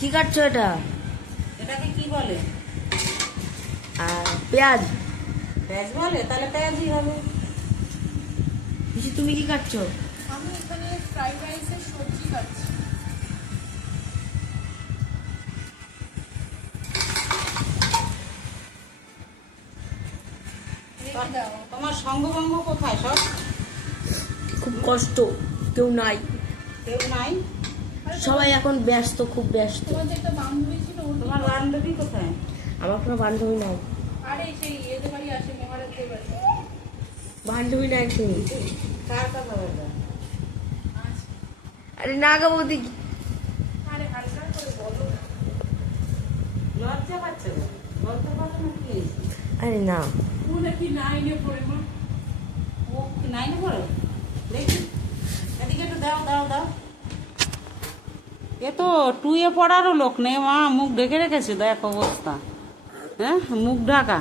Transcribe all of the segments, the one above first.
কি কাটছো এটা? এটাকে কি বলে? পেঁয়াজ। পেঁয়াজ বলে? তাহলে পেঁয়াজই হবে। পিসি তুমি কি কাটছো? আমি এখানে ফ্রাইড রাইসের সবজি কাটছি। তোমার সঙ্গভঙ্গ কোথায় সব? খুব কষ্ট, কেউ নাই। কেউ নাই? সবাই এখন ব্যস্ত, খুব ব্যস্ত। তোমার যে একটা বান্ধবী ছিল, তোমার বান্ধবী কোথায়? আমার কোনো বান্ধবী নাই। আরে সেই এদের বাড়ি আসে, মহারাজদের বাড়ি। বান্ধবী নাই তুমি। কার কথা বলবে? আরে না গো বৌদি। আরে হালকা করে বলো না। লজ্জা পাচ্ছে গো, বলতে পারো না কি হয়েছে? আরে না। ও নাকি নাইনে পড়ে মা। ও কি নাইনে পড়ে? দেখি এদিকে একটু দাও দাও দাও। এ তো টুয়ে পড়ারও লোক নেই মা, মুখ ঢেকে রেখেছে, দেখ অবস্থা। হ্যাঁ, মুখ ঢাকা।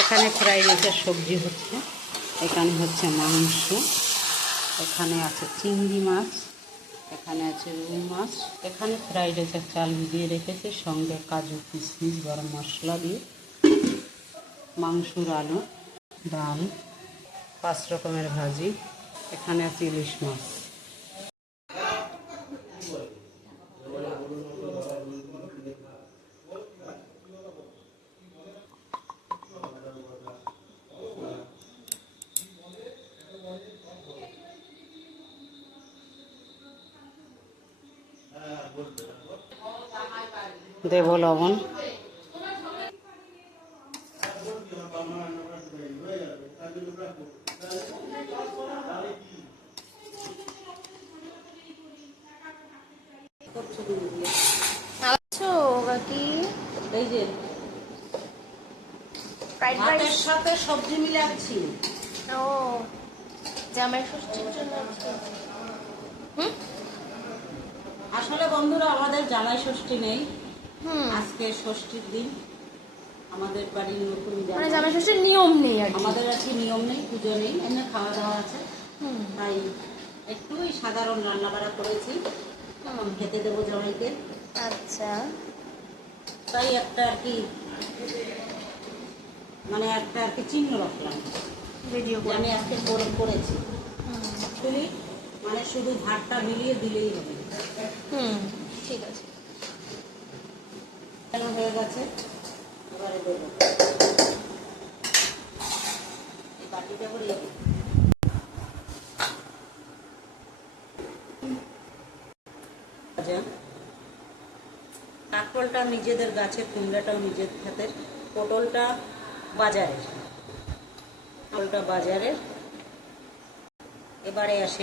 এখানে ফ্রাইড রাইসের সবজি হচ্ছে, এখানে হচ্ছে মাংস, এখানে আছে চিংড়ি মাছ, এখানে আছে রুই মাছ, এখানে ফ্রাইড রাইসের চাল ভিজিয়ে রেখেছে, সঙ্গে কাজু কিশমিশ গরম মশলা দিয়ে মাংসর আলু, ডাল, 5 রকমের ভাজি, এখানে আছে ইলিশ মাছ। দেব লবণ, আছো কাকি? এই যে ফ্রাইড ভাতের রাইস। সাথে সবজি মিলাচ্ছি। ও জামাই ষষ্ঠীর জন্য। আসলে বন্ধুরা, আমাদের জামাই ষষ্ঠী নেই, হুম, আজকে ষষ্ঠীর দিন। আমাদের বাড়ির নতুন মানে জামাই, জামাই ষষ্ঠীর নিয়ম নেই আর কি। আমাদের আর কি নিয়ম নেই, পুজো নেই, এমনি খাওয়া দাওয়া আছে। হুম, তাই একটুই সাধারণ রান্না বাড়া করেছি, এখন খেতে দেবো জামাইকে। আচ্ছা। তাই একটা আর কি, মানে একটা আর কি চিহ্ন রাখলাম ভিডিও যে আমি আজকে করেছি। শুনি মানে শুধু ভাতটা মিলিয়ে দিলেই হবে। হুম, ঠিক আছে। কেন হয়ে গেছে, এবারে দেবো এই বাটিটা করে। কাঁকরোলটা নিজেদের গাছের, কুমড়াটাও নিজের ক্ষেতের, পটলটা বাজারের, পটলটা বাজারের। এবারে আসে